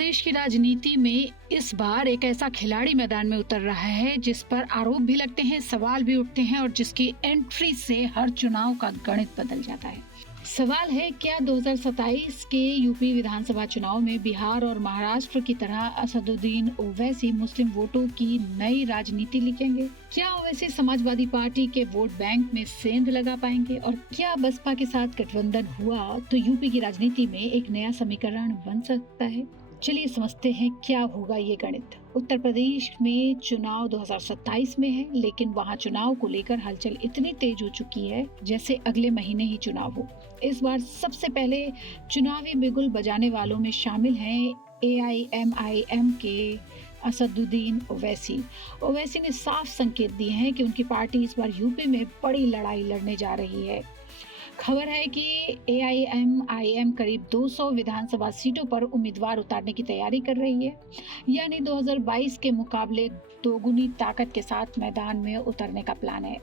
प्रदेश की राजनीति में इस बार एक ऐसा खिलाड़ी मैदान में उतर रहा है जिस पर आरोप भी लगते हैं, सवाल भी उठते हैं और जिसकी एंट्री से हर चुनाव का गणित बदल जाता है। सवाल है, क्या 2027 के यूपी विधानसभा चुनाव में बिहार और महाराष्ट्र की तरह असदुद्दीन ओवैसी मुस्लिम वोटों की नई राजनीति लिखेंगे? क्या ओवैसी समाजवादी पार्टी के वोट बैंक में सेंध लगा पाएंगे? और क्या बसपा के साथ गठबंधन हुआ तो यूपी की राजनीति में एक नया समीकरण बन सकता है? चलिए समझते हैं क्या होगा ये गणित। उत्तर प्रदेश में चुनाव 2027 में है, लेकिन वहां चुनाव को लेकर हलचल इतनी तेज हो चुकी है जैसे अगले महीने ही चुनाव हो। इस बार सबसे पहले चुनावी बिगुल बजाने वालों में शामिल हैं AIMIM के असदुद्दीन ओवैसी। ओवैसी ने साफ संकेत दिए हैं कि उनकी पार्टी इस बार यूपी में बड़ी लड़ाई लड़ने जा रही है। खबर है कि AIMIM करीब 200 विधानसभा सीटों पर उम्मीदवार उतारने की तैयारी कर रही है, यानी 2022 के मुकाबले दोगुनी ताकत के साथ मैदान में उतरने का प्लान है।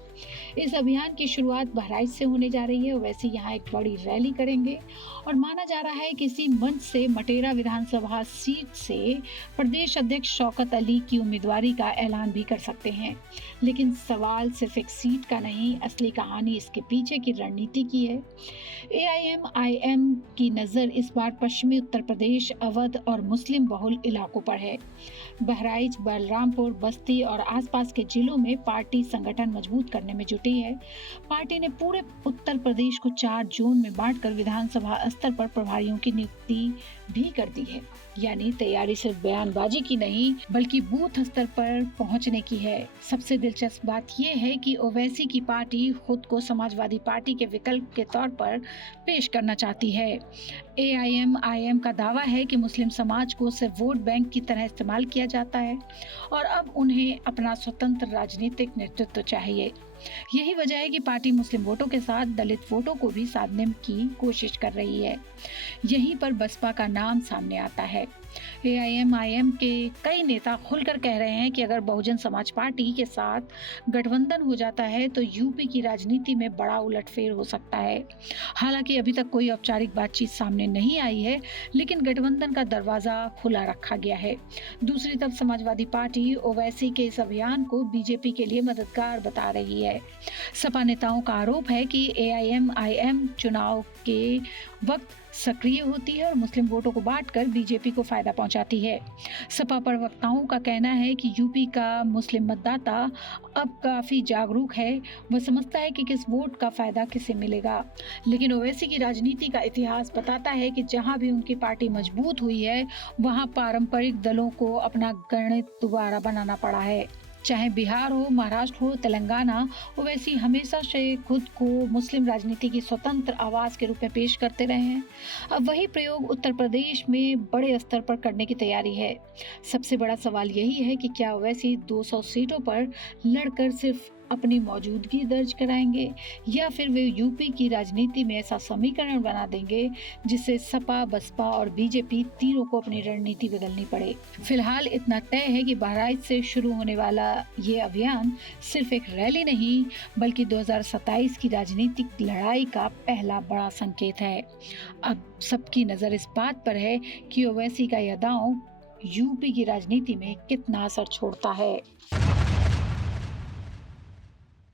इस अभियान की शुरुआत बहराइच से होने जा रही है। वैसे यहाँ एक बड़ी रैली करेंगे और माना जा रहा है कि इसी मंच से मटेरा विधानसभा सीट से प्रदेश अध्यक्ष शौकत अली की उम्मीदवारी का ऐलान भी कर सकते हैं। लेकिन सवाल सिर्फ एक सीट का नहीं, असली कहानी इसके पीछे की रणनीति की है। AIMIM की नजर इस बार पश्चिमी उत्तर प्रदेश, अवध और मुस्लिम बहुल इलाकों पर है। बहराइच, बलरामपुर, बस्ती और आसपास के जिलों में पार्टी संगठन मजबूत करने में जुटी है। पार्टी ने पूरे उत्तर प्रदेश को 4 जोन में बांटकर विधानसभा स्तर पर प्रभारियों की नियुक्ति भी कर दी है। यानी तैयारी सिर्फ बयानबाजी की नहीं बल्कि बूथ स्तर पर पहुंचने की है। सबसे दिलचस्प बात यह है कि ओवैसी की पार्टी खुद को समाजवादी पार्टी के विकल्प के तौर पर पेश करना चाहती है। AIMIM का दावा है कि मुस्लिम समाज को सिर्फ वोट बैंक की तरह इस्तेमाल किया जाता है और अब उन्हें अपना स्वतंत्र राजनीतिक नेतृत्व चाहिए। यही वजह है कि पार्टी मुस्लिम वोटों के साथ दलित वोटों को भी साधने की कोशिश कर रही है। यहीं पर बसपा का नाम सामने आता है। AIMIM के कई नेता खुलकर कह रहे हैं कि अगर बहुजन समाज पार्टी के साथ गठबंधन हो जाता है तो यूपी की राजनीति में बड़ा उलटफेर हो सकता है। हालांकि अभी तक कोई औपचारिक बातचीत सामने नहीं आई है, लेकिन गठबंधन का दरवाजा खुला रखा गया है। दूसरी तरफ समाजवादी पार्टी ओवैसी के इस अभियान को बीजेपी के लिए मददगार बता रही है। सपा नेताओं का आरोप है कि AIMIM चुनाव के वक्त सक्रिय होती है और मुस्लिम वोटों को बांटकर बीजेपी को फायदा पहुंचाती है। सपा प्रवक्ताओं का कहना है कि यूपी का मुस्लिम मतदाता अब काफी जागरूक है। वह समझता है कि किस वोट का फायदा किसे मिलेगा। लेकिन ओवैसी की राजनीति का इतिहास बताता है कि जहां भी उनकी पार्टी मजबूत हुई है, वहां पारंपरिक दलों को अपना गणित दोबारा बनाना पड़ा है। चाहे बिहार हो, महाराष्ट्र हो, तेलंगाना, ओवैसी हमेशा से खुद को मुस्लिम राजनीति की स्वतंत्र आवाज के रूप में पेश करते रहे हैं। अब वही प्रयोग उत्तर प्रदेश में बड़े स्तर पर करने की तैयारी है। सबसे बड़ा सवाल यही है कि क्या ओवैसी 200 सीटों पर लड़कर सिर्फ अपनी मौजूदगी दर्ज कराएंगे या फिर वे यूपी की राजनीति में ऐसा समीकरण बना देंगे जिससे सपा, बसपा और बीजेपी तीनों को अपनी रणनीति बदलनी पड़े। फिलहाल इतना तय है कि बहराइच से शुरू होने वाला ये अभियान सिर्फ एक रैली नहीं बल्कि 2027 की राजनीतिक लड़ाई का पहला बड़ा संकेत है। अब सबकी नजर इस बात पर है कि ओवैसी का यह दांव यूपी की राजनीति में कितना असर छोड़ता है।